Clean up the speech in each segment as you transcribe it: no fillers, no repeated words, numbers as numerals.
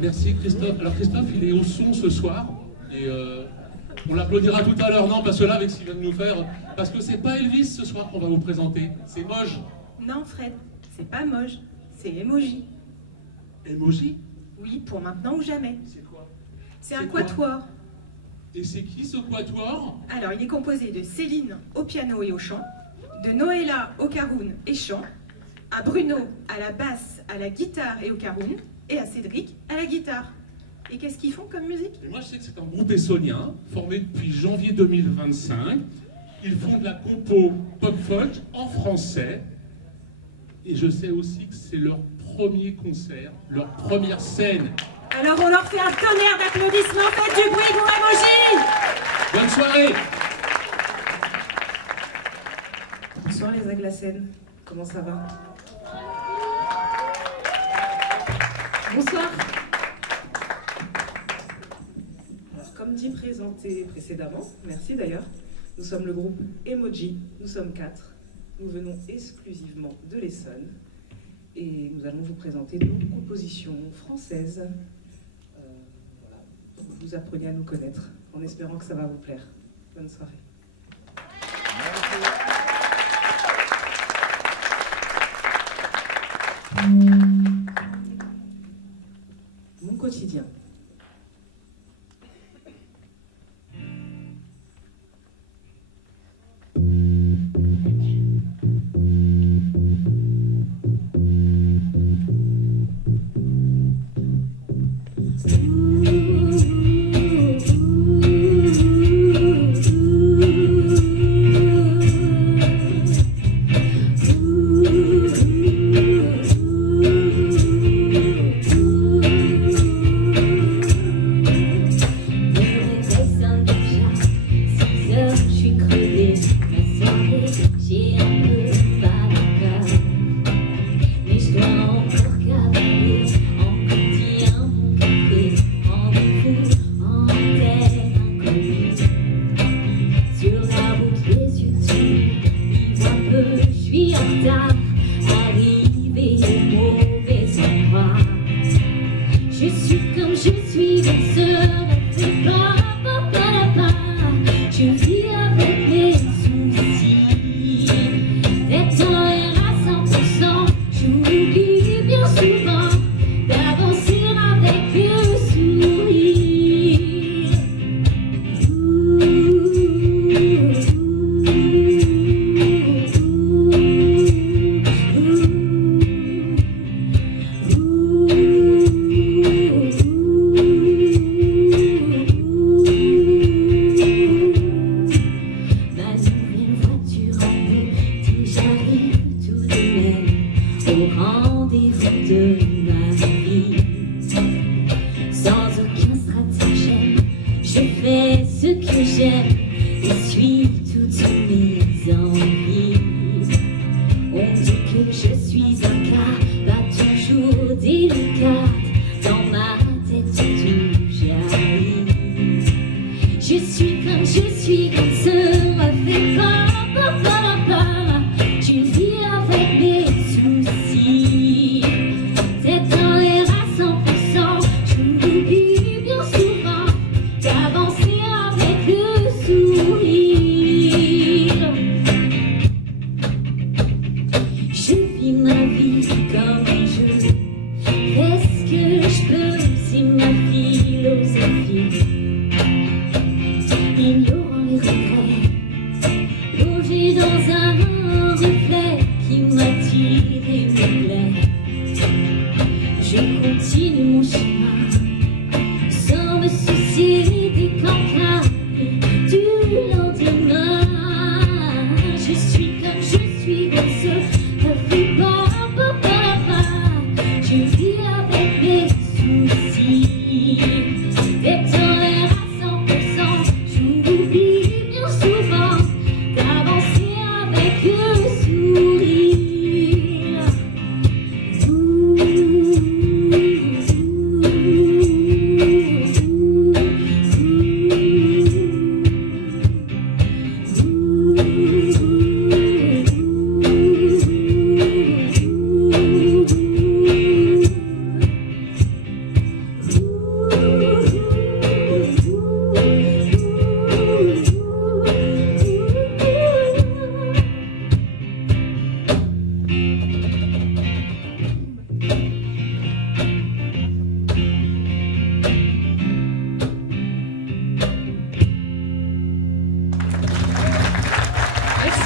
Merci Christophe. Alors Christophe, il est au son ce soir. Et on l'applaudira tout à l'heure, non, parce que là, avec ce qu'il vient de nous faire, parce que c'est pas Elvis ce soir qu'on va vous présenter, c'est Moj. Non Fred, c'est pas Moj, c'est Emoji. Emoji? Oui, pour maintenant ou jamais. C'est quoi? C'est un quatuor. Et c'est qui ce quatuor? Alors, il est composé de Céline au piano et au chant, de Noëlla au caroun et chant, à Bruno à la basse, à la guitare et au caroun, et à Cédric à la guitare. Et qu'est-ce qu'ils font comme musique? Et moi, je sais que c'est un groupe essonien, formé depuis janvier 2025. Ils font de la compo pop-folk en français. Et je sais aussi que c'est leur premier concert, leur première scène. Alors on leur fait un tonnerre d'applaudissements, faites du bruit pour Emoji! Bonne soirée! Bonsoir les Aglacènes, comment ça va? Bonsoir. Alors, comme dit présenté précédemment, merci d'ailleurs, nous sommes le groupe Emoji, nous sommes 4. Nous venons exclusivement de l'Essonne et nous allons vous présenter nos compositions françaises. Voilà, pour que vous appreniez à nous connaître, en espérant que ça va vous plaire. Bonne soirée. Mon quotidien.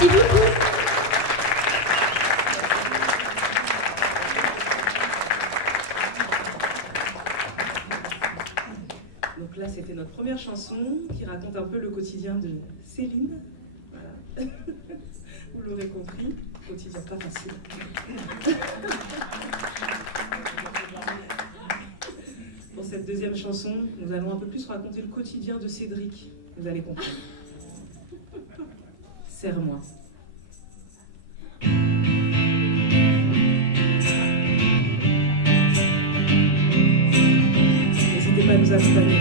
Merci beaucoup. Donc là, c'était notre première chanson qui raconte un peu le quotidien de Céline. Voilà. Vous l'aurez compris, quotidien pas facile. Pour cette deuxième chanson, nous allons un peu plus raconter le quotidien de Cédric. Vous allez comprendre. Serre-moi. N'hésitez pas à nous accompagner.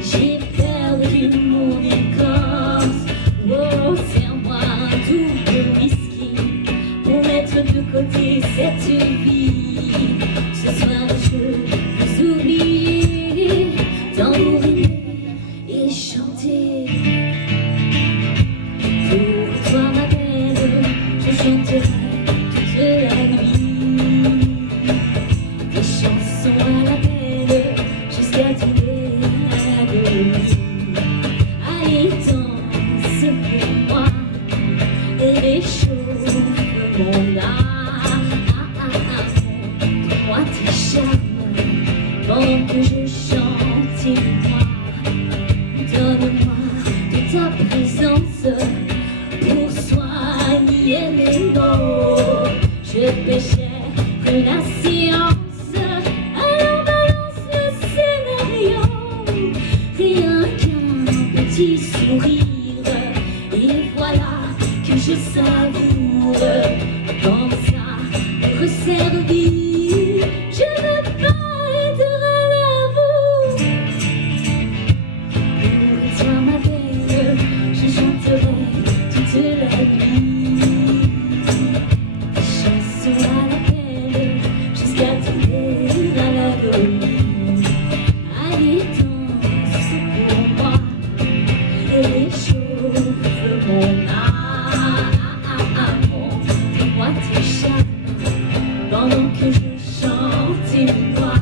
J'ai perdu mon écorce. Oh, serre-moi un double whisky pour mettre de côté cette vie. Ce soir, je veux oublier, tambouriner et chanter. Pour toi, ma belle, je chanterai toute la nuit des chansons à la belle jusqu'à tomber. Allez, danse pour moi et réchauffe mon âme. Moi tes charmes pendant que je chante. Et moi, donne-moi de ta présence pour soigner mes mots. Je pécherai la séance. Alors balance le scénario. Rien qu'un petit sourire, et voilà que je savoure. Comme ça, resservir, je veux pas être à la boue. Pour toi, ma belle, je chanterai toute la nuit. Des chansons à la belle, jusqu'à tomber à l'agonie. Allez, réchauffe mon âme, moi tes charmes, pendant que je chante et moi.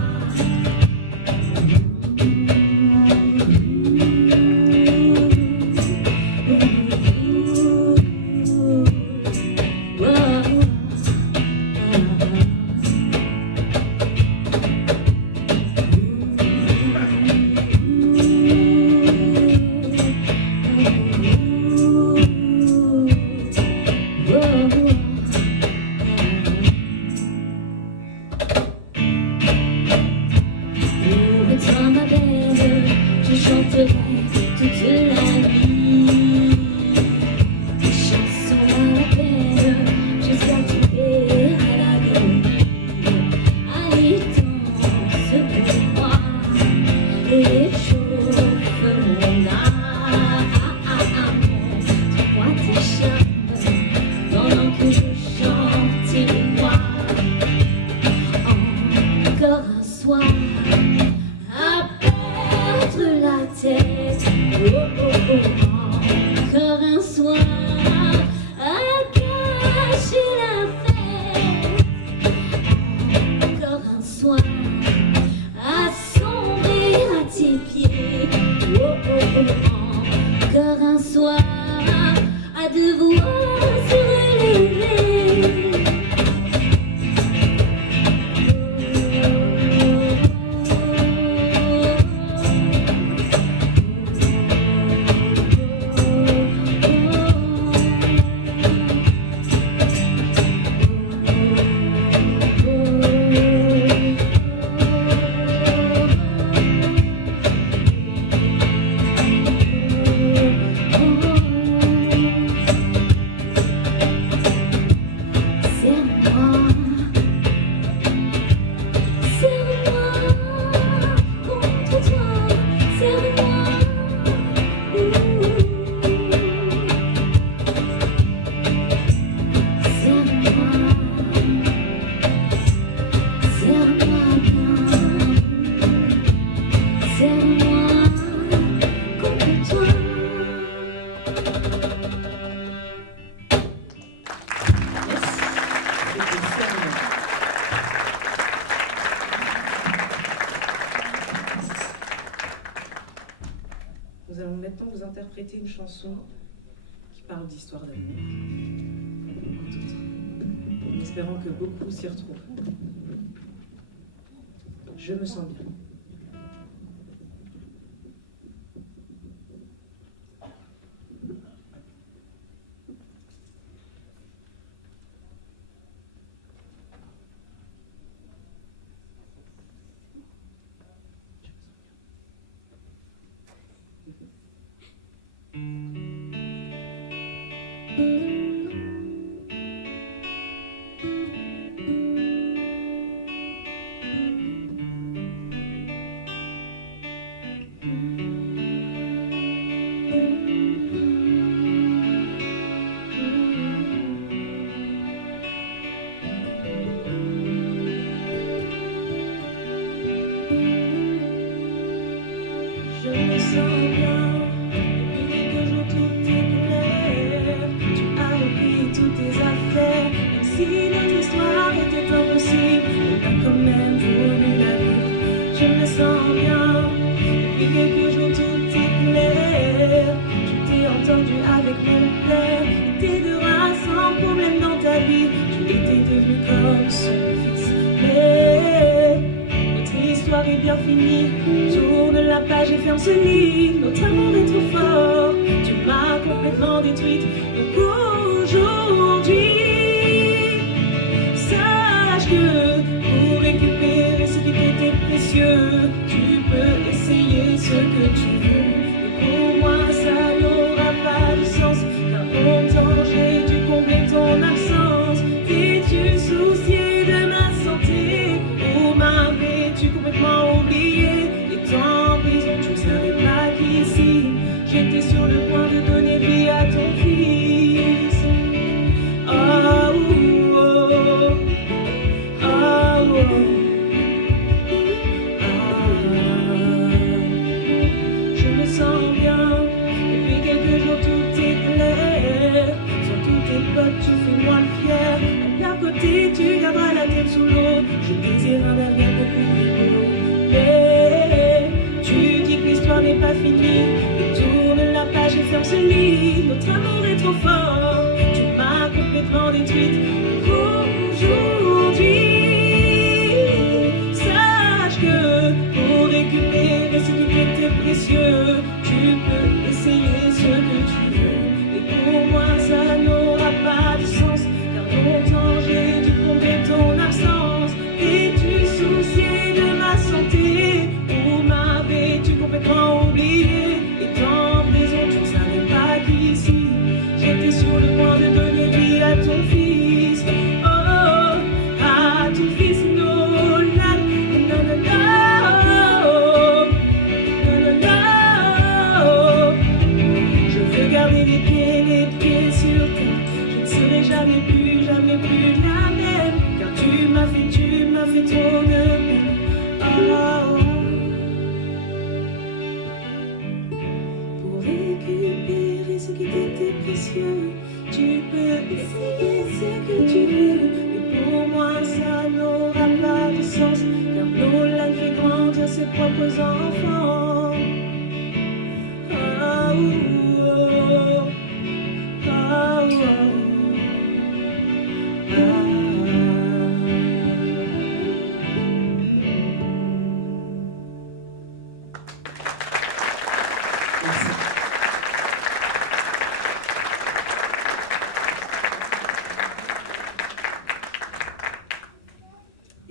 Nous allons maintenant vous interpréter une chanson qui parle d'histoire d'amour, entre autres, en espérant que beaucoup s'y retrouvent. Je me sens bien.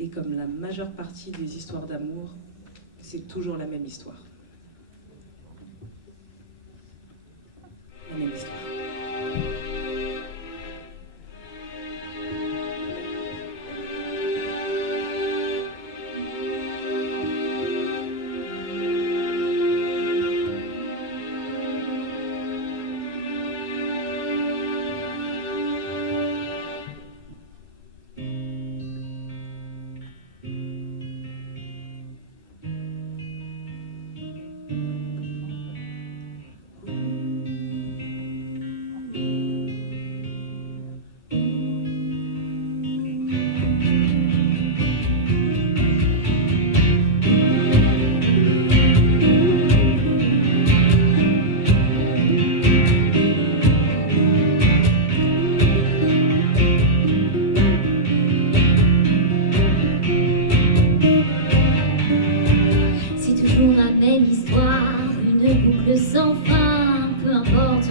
Et comme la majeure partie des histoires d'amour, c'est toujours la même histoire. La même histoire.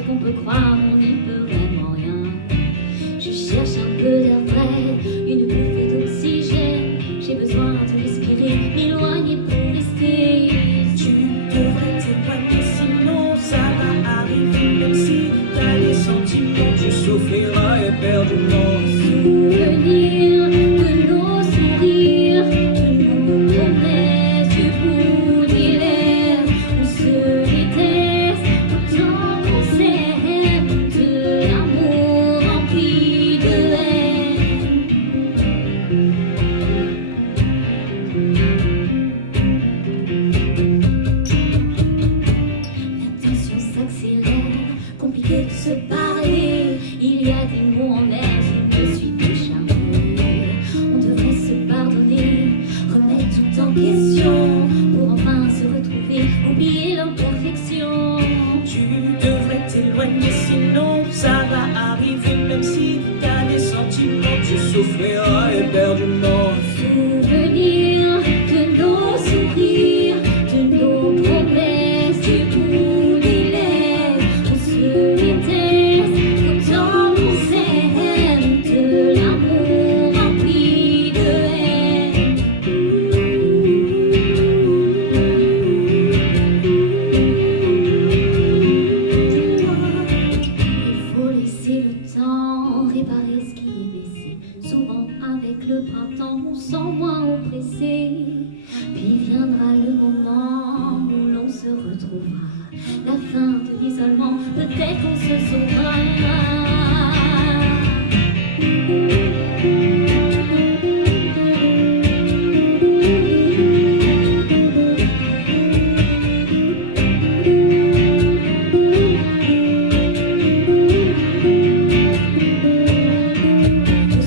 qu'on peut croire, on n'y peut vraiment rien. Je cherche un peu d'air frais, une bouffée d'oxygène. J'ai besoin de respirer, m'éloigner pour rester. Tu devrais t'éloigner, sinon ça va arriver. Même si t'as des sentiments, tu souffriras éperdument. Souvenir de nos sourires, de nos promesses du bout des lèvres. On se déteste autant qu'on s'aime, de l'amour rempli de haine. La tension s'accélère, compliqué de se parler. Il y a des mots en l'air, je ne suis plus charmée. On devrait se pardonner, remettre tout en question, pour enfin se retrouver, oublier l'imperfection. Tu devrais t'éloigner, sinon ça va arriver. Même si t'as des sentiments, tu souffriras éperdument. Souvenir de nos sourires, de nos promesses du bout des lèvres. On se déteste autant qu'on s'aime, de l'amour rempli de haine. Il faut laisser le temps réparer ce qui est blessé. Souvent avec le printemps, on sent moins oppressé. Puis viendra le moment où l'on se retrouvera. La fin de l'isolement, peut-être qu'on se sauvera.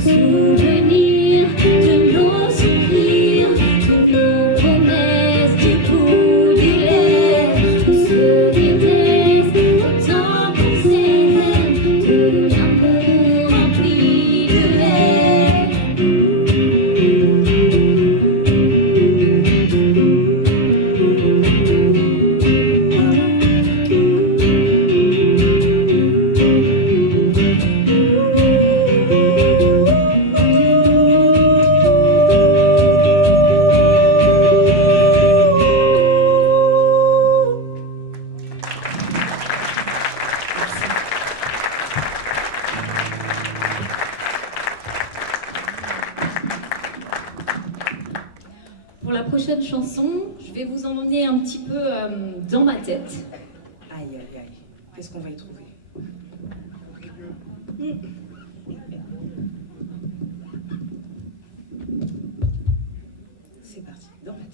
Souvenir de nos sourires, de nos promesses du bout des lèvres. On se déteste autant qu'on s'aime, de l'amour rempli de haine. Pour la prochaine chanson, je vais vous emmener un petit peu dans ma tête. Aïe, aïe, aïe. Qu'est-ce qu'on va y trouver? C'est parti, dans ma tête.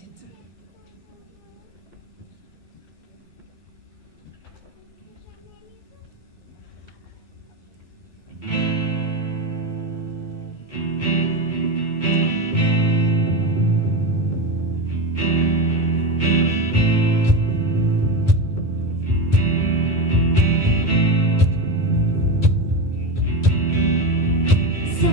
Ça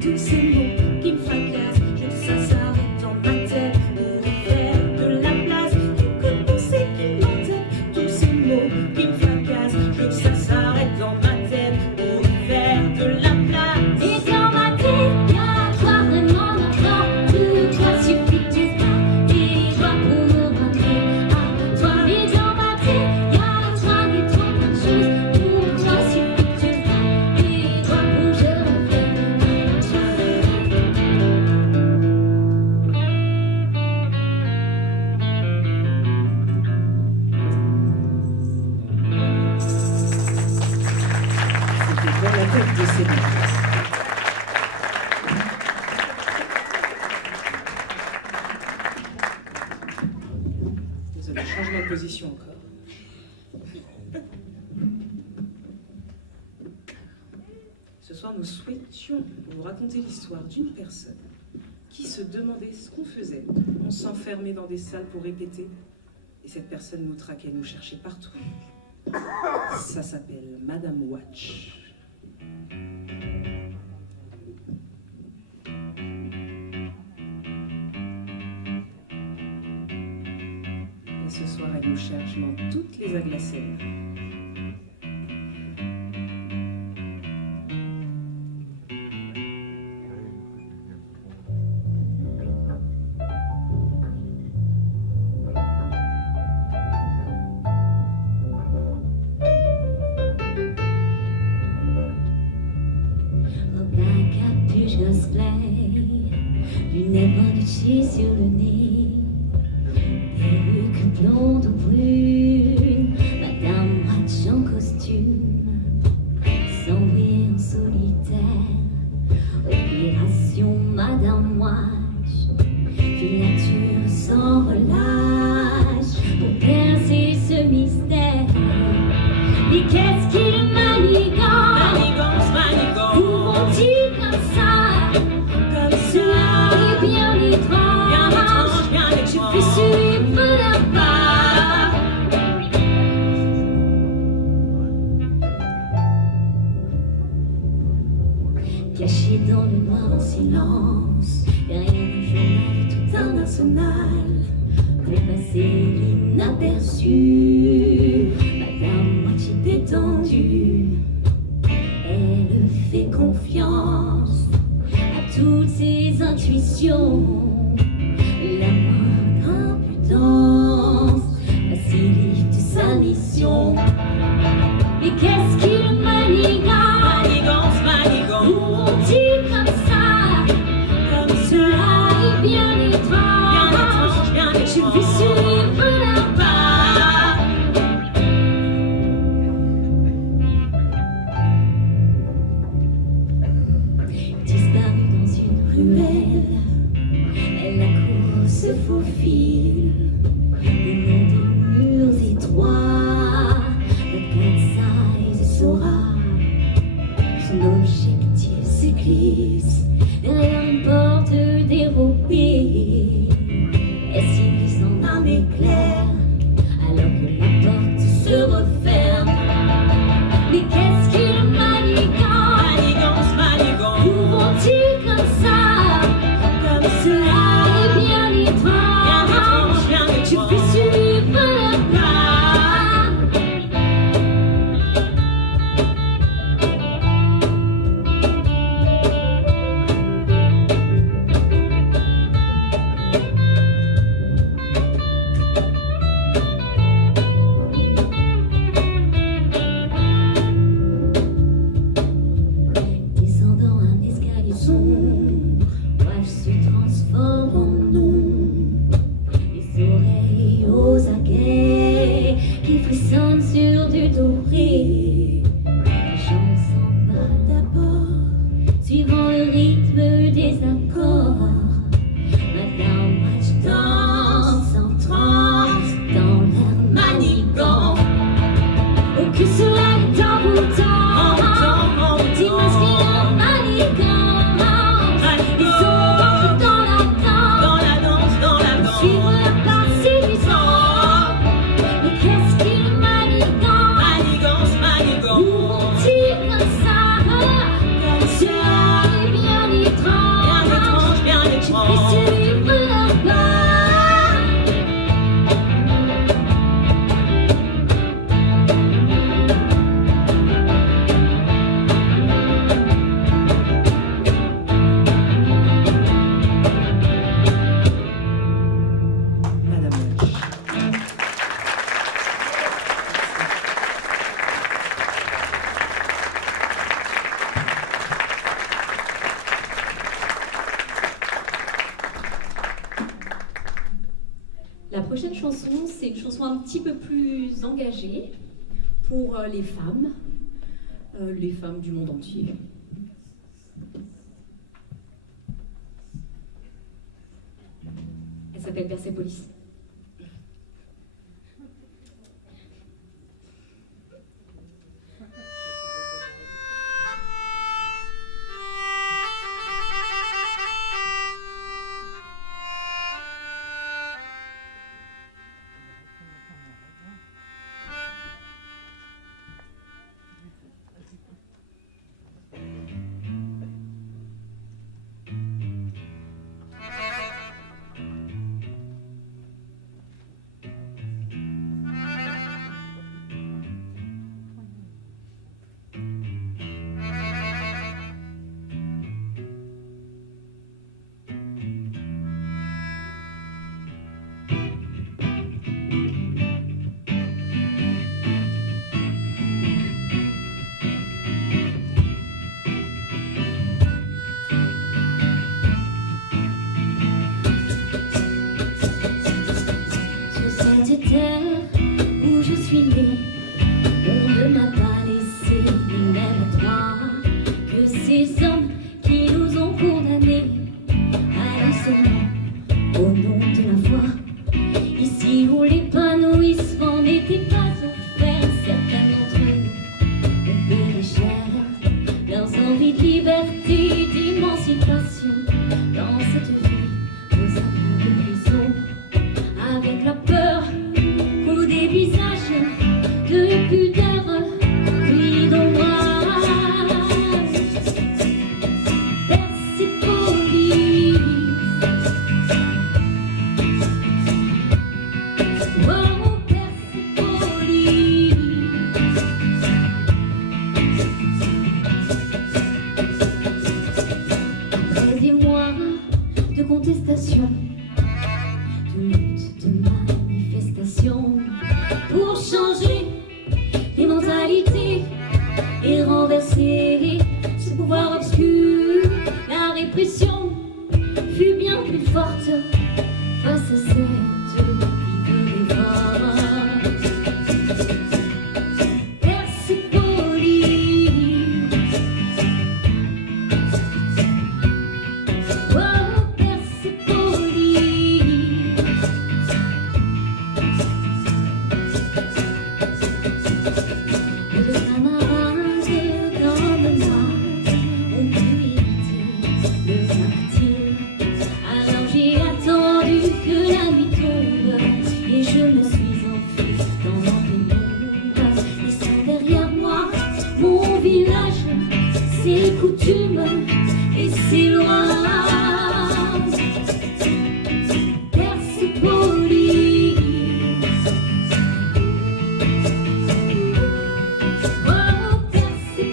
Tous ces mots qui me fracassent, je veux que ça s'arrête dans ma tête pour faire de la place. Que penser qui m'entête, tous ces mots qui me fracassent, je veux que ça s'arrête dans ma tête pour faire de la place. Et dans ma tête, y'a toi vraiment maintenant. De toi suffit que tu fasses tes doigts pour me ramener à toi. Et dans ma tête, y'a toi des trop bonnes choses. Pour toi suffit que tu fasses tes doigts pour que je revienne à toi. C'était dans la tête de Céline. Désolé, changement de position encore. Ce soir, nous souhaitions vous raconter l'histoire d'une personne qui se demandait ce qu'on faisait. On s'enfermait dans des salles pour répéter, et cette personne nous traquait, nous cherchait partout. Ça s'appelle Madame Watch. Et ce soir, elle nous cherche dans toutes les aglacelles. Aucun capuche cosplay, lunettes Bonucci sur le nez, perruque blonde ou brune, Madame Watch en costume, sombrée en solitaire, opération Madame Watch, filature sans relâche, pour percer ce mystère. Mais qu'est-ce qu'il manigance? Où vont-ils comme ça? Comme Cela ça, est bien étrange. bien Je fais suivre leur pas. Caché dans le noir en silence, derrière un journal tout un arsenal, pour passer l'inaperçu. Madame Watch est détendue, elle fait confiance à toutes ses intuitions. La moindre impudence facilite sa mission. Mais qu'est-ce qu'il manigance? Où vont-ils comme ça? comme Cela est bien étrange. Je vais suivre leur pas. Disparue dans une ruelle, la course se faufile, le long des murs étroits. Le cat size saura, son objectif s'éclisse derrière une porte dérobée. Elle s'y glisse en un éclair, alors que la porte se referme. Mais qu'est-ce qu'il manigance? Où vont-ils comme ça? Cela est bien étrange. Je fais suivre leur pas. Descendant un escalier sombre, Watch se transforme en ombre, les oreilles aux aguets qui frissonnent sur du doré. Les jambes s'en bas d'abord, suivant le rythme des accords. Madame Watch danse en transe dans l'air manigant. Oh, que cela est envoûtant. Démasqué en manigance. Ils ont suivre leurs pas. Madame Lach. La prochaine chanson, c'est une chanson un petit peu plus engagée pour les femmes du monde entier. Elle s'appelle Persépolis. Sur cette terre où je suis née, on ne m'a pas laissé les mêmes droits que ces hommes qui nous ont condamnés à l'isolement au nom de la foi. Ici où l'épanouissement n'était pas offert, certains d'entre nous ont payé cher leurs envies de liberté, d'émancipation dans cette vie, nos amis de prison. Avec la peur qu'au des visages de pudeur puis d'ombrage. Persépolis, oh Persépolis. Après des mois de contestation, de lutte, de manifestation, pour changer les mentalités et renverser ce pouvoir obscur, la répression fut bien plus forte face à cette vive révolte. Persépolis, oh Persépolis. Et de camarades comme moi ont pu éviter le martyre. Alors j'ai attendu que la nuit tombe et je me suis enfuie dans la pénombre, laissant derrière moi mon village, ses coutumes et ses lois. Persépolis, oh Persépolis.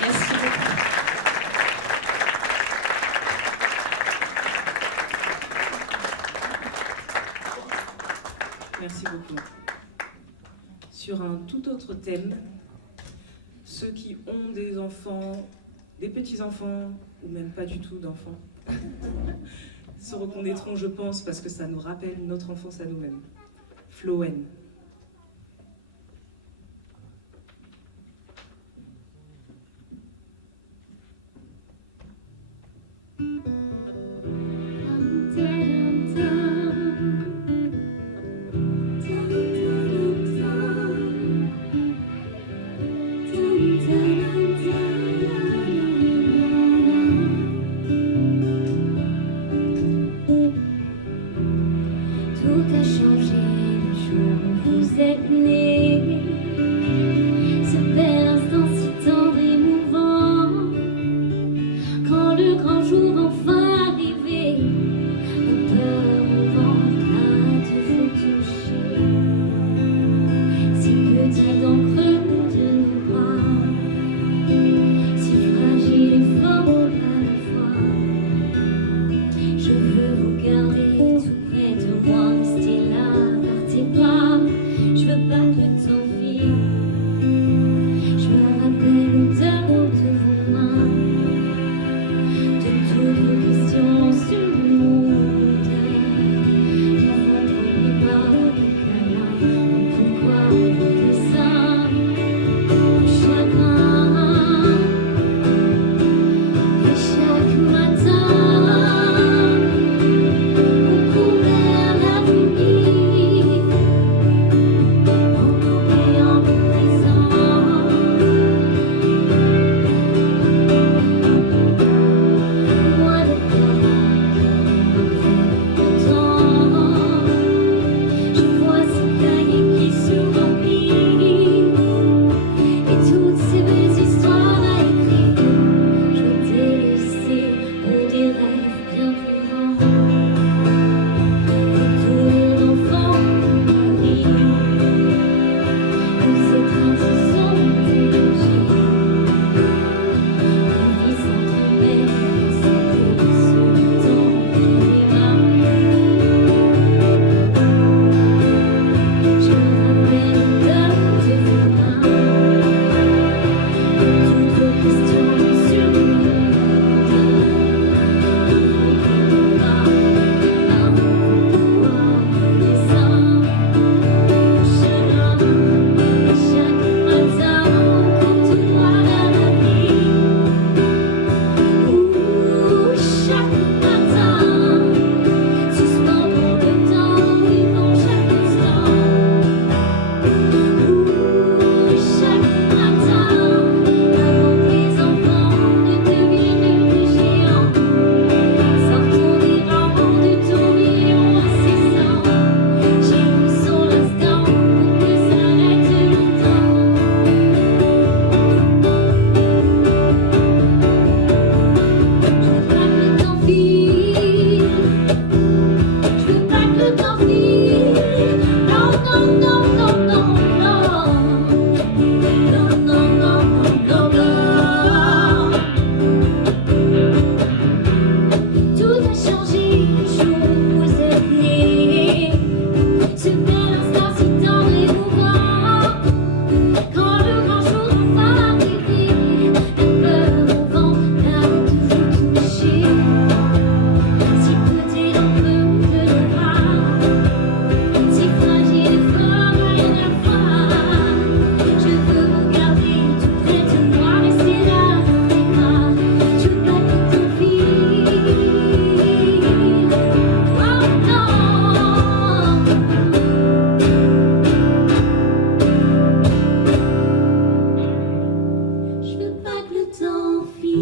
Merci beaucoup. Merci beaucoup. Sur un tout autre thème, ceux qui ont des enfants, des petits-enfants, ou même pas du tout d'enfants, se reconnaîtront, je pense, parce que ça nous rappelle notre enfance à nous-mêmes. Flowen. Dun, dun, dun. Tout a changé le jour où vous êtes né. Ce bel instant si tendre et émouvant, quand le grand jour enfin arrivé, un peur au ventre à te vous toucher. Si petit dans le creux de nos bras, si fragile et fort à la fois, je veux vous garder tout près de moi, rester là, partez pas. Je veux pas que le temps file. Je me rappelle l'odeur de vos mains, de toutes vos questions sur le monde, de vos premiers pas, vos câlins, pourquoi vos dessins, vos chagrins. Et chaque matin, on couvert l'avenir, en oubliant le présent. Moi le temps, je vois ces cahiers qui se remplissent, et toutes ces belles histoires à écrire. Je t'ai laissé pour des rêves bien plus grands. Retour d'enfant à rire, où ces trains se sont dirigés. La vie s'entremêle dans cette course au temps qui démarre. Je me rappelle l'odeur de vos mains, de toutes vos questions sur le monde, de vos premiers pas, pourquoi vos dessins, vos chagrins. Et chaque matin, on court tout droit vers l'avenir. Chaque matin, suspendons le temps, vivons chaque instant. Chaque matin, avant que les enfants ne deviennent des géants, sortons des rangs de tourbillons incessants. Chérissons l'instant pour que s'arrête longtemps. Je veux pas que le temps file. Je veux pas que le temps file. Non, non, non, non, non, non. Non, non, non, non, non. Tout a changé le jour où vous êtes né. Ce bel instant si tendre et émouvant, quand le grand jour enfin arrivé, la peur au ventre a de vous toucher. Si petit dans le creux de nos bras, si fragile et fort à la fois, je veux vous garder tout près de moi, rester là dans tes bras. Je veux pas que le temps file. Oh non. Je veux pas que le temps file.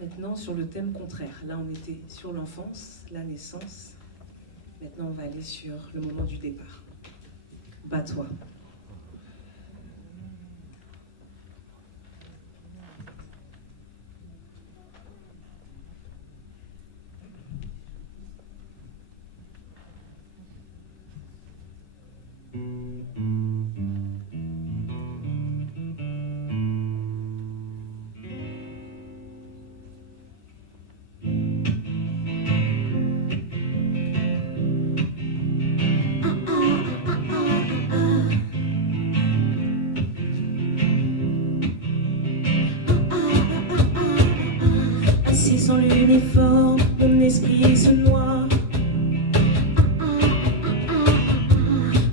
Maintenant, sur le thème contraire. Là, on était sur l'enfance, la naissance. Maintenant, on va aller sur le moment du départ. Bats-toi. Assis sans l'uniforme, mon esprit se noie.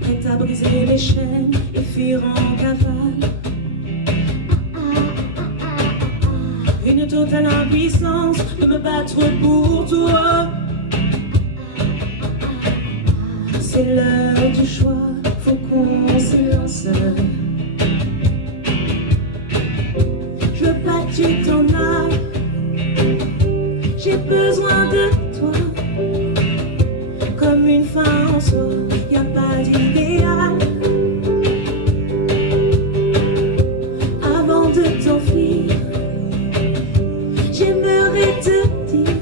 Prête à briser mes chaînes et fuir en cavale. Une une totale impuissance de me battre pour toi. C'est l'heure du choix, faut qu'on s'élance. Je veux pas que tu t'en ailles, j'ai besoin de toi. Comme une fin en soi, y a pas d'idéal. Avant de t'enfuir, j'aimerais te dire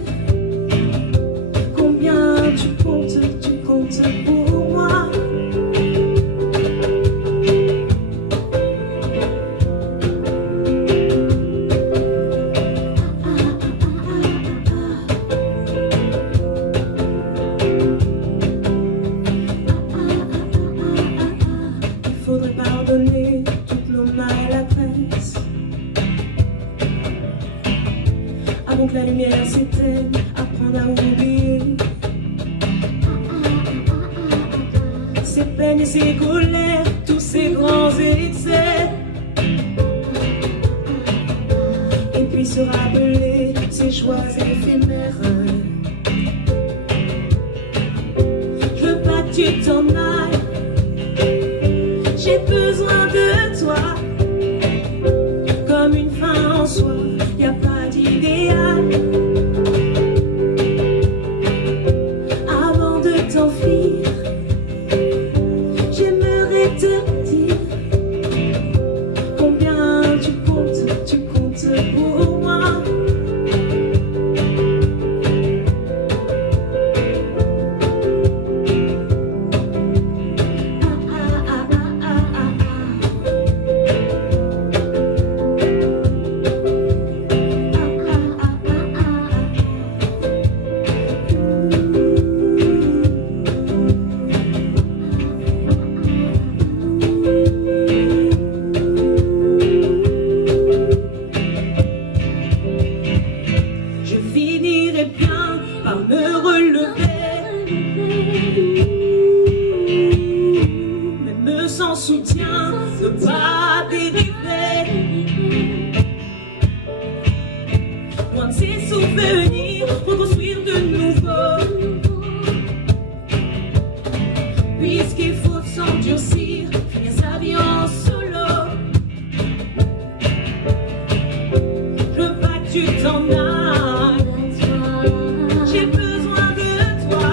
combien tu comptes pour moi. Il faudrait pardonner toutes nos maladresses avant que la lumière s'éteigne, apprendre à oublier ces peines et ces colères, tous ces grands excès. Et puis se rappeler ces choix éphémères. Je veux pas que tu t'en ailles, j'ai besoin de toi. Comme une fin en soi, y a pas d'idéal. Avant de t'enfuir, j'aimerais te dire combien tu comptes pour moi. Je finirai bien par me relever, même sans soutien, ne pas dériver. Loin de ces souvenirs, reconstruire de nouveau. Puisqu'il faut s'endurcir, finir sa vie en solo. Je veux pas que tu t'en ailles, j'ai besoin de toi.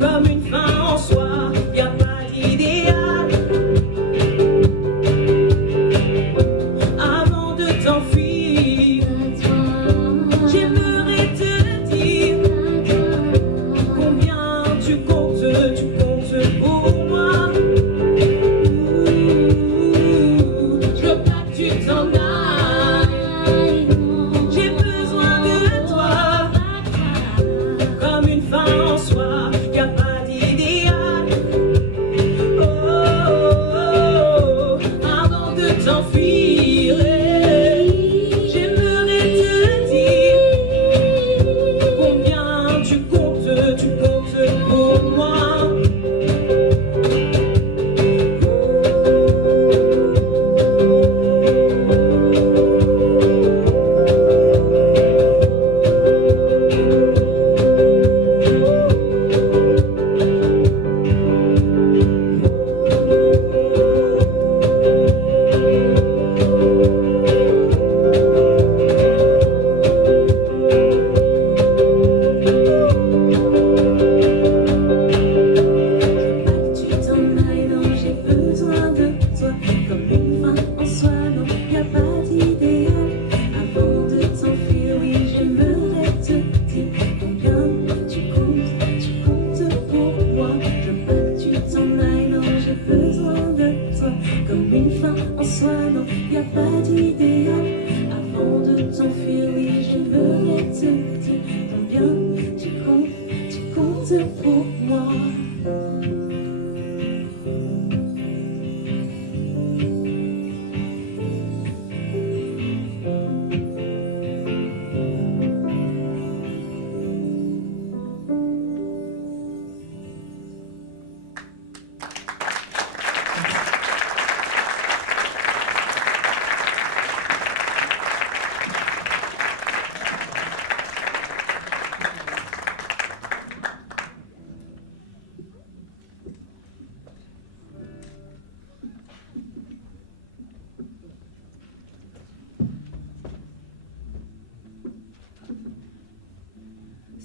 Comme une fin en soi, y a pas d'idéal. Avant de t'enfuir, j'aimerais te dire combien tu comptes pour moi. Je veux pas que tu t'en ailles, j'ai besoin de toi. Comme une fin en soi, y a pas d'idéal. Oh, oh, oh, oh. Avant de t'enfuir, j'aimerais te dire combien tu comptes pour moi. Tu t'en ailles, non, j'ai besoin de toi. Comme une fin en soi, non, y a pas d'idéal. Avant de t'enfuir, oui, j'aimerais te dire combien tu comptes pour moi. Je veux pas que tu t'en ailles, non, j'ai besoin de toi. Comme une fin en soi, non, y a pas d'idéal. Avant de t'enfuir, oui, j'aimerais te dire combien tu comptes pour moi.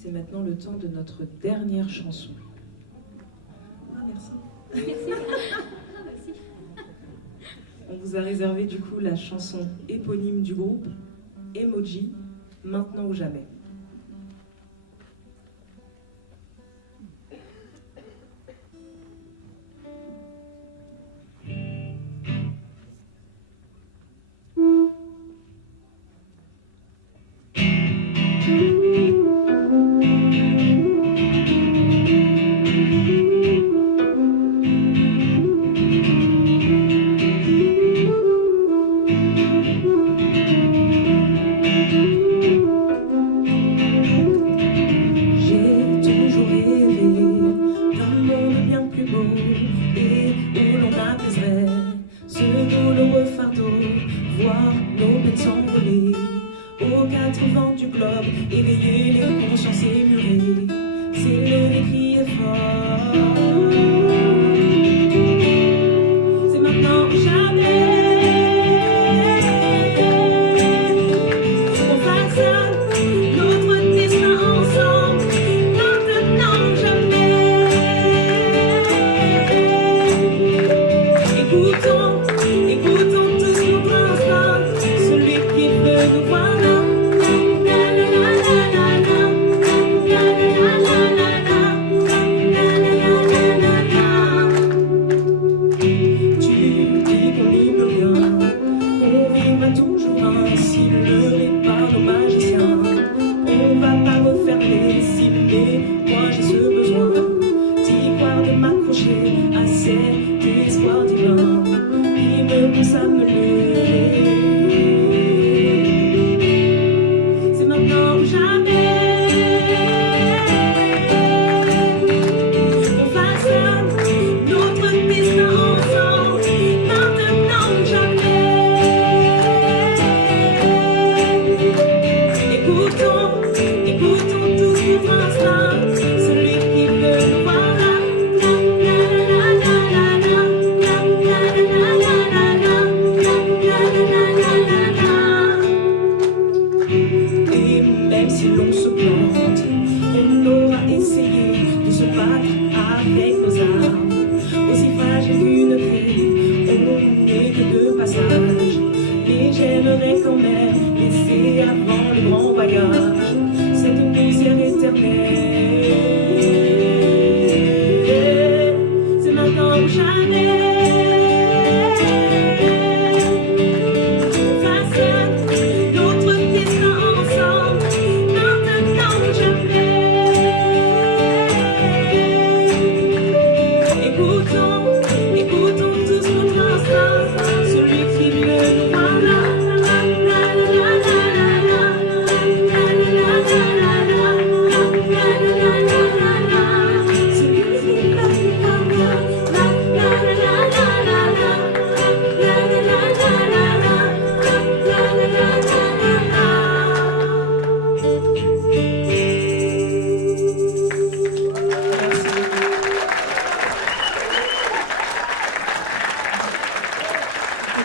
C'est maintenant le temps de notre dernière chanson. Ah, merci. Merci. Ah, merci. On vous a réservé du coup la chanson éponyme du groupe, Emoji, Maintenant ou jamais. Aux quatre vents du globe, éveiller les consciences émurées, s'élever, crier fort. C'est maintenant ou jamais. On façonne notre destin ensemble, maintenant ou jamais. Écoutons tous notre instinct, celui qui veut nous voir. À cet espoir divin qui me pousse à me lever. C'est maintenant ou jamais. On façonne notre destin ensemble, maintenant ou jamais. Écoutons tous notre instinct, celui qui veut nous voir. Si l'on se plante, on aura essayé de se battre avec nos armes. Aussi fragile qu'une clé, on n'est que de passage. Et j'aimerais quand même laisser avant le grand voyage cette poussière éternelle. C'est maintenant ou jamais.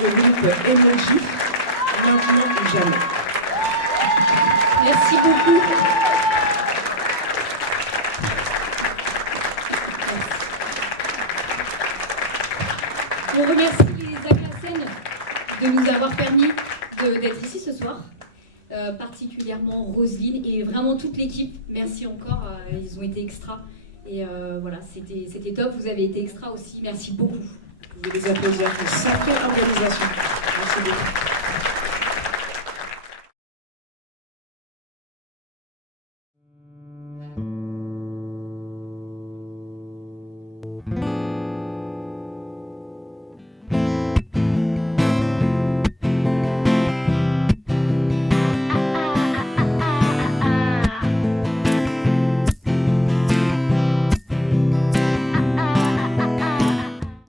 Le groupe Emoji, maintenant ou jamais. Merci beaucoup. On remercie les Aglacènes de nous avoir permis d'être ici ce soir, particulièrement Roselyne et vraiment toute l'équipe. Merci encore, ils ont été extra. Et voilà, c'était top, vous avez été extra aussi. Merci beaucoup. Vous pouvez les applaudir pour une sacrée organisation. Merci beaucoup.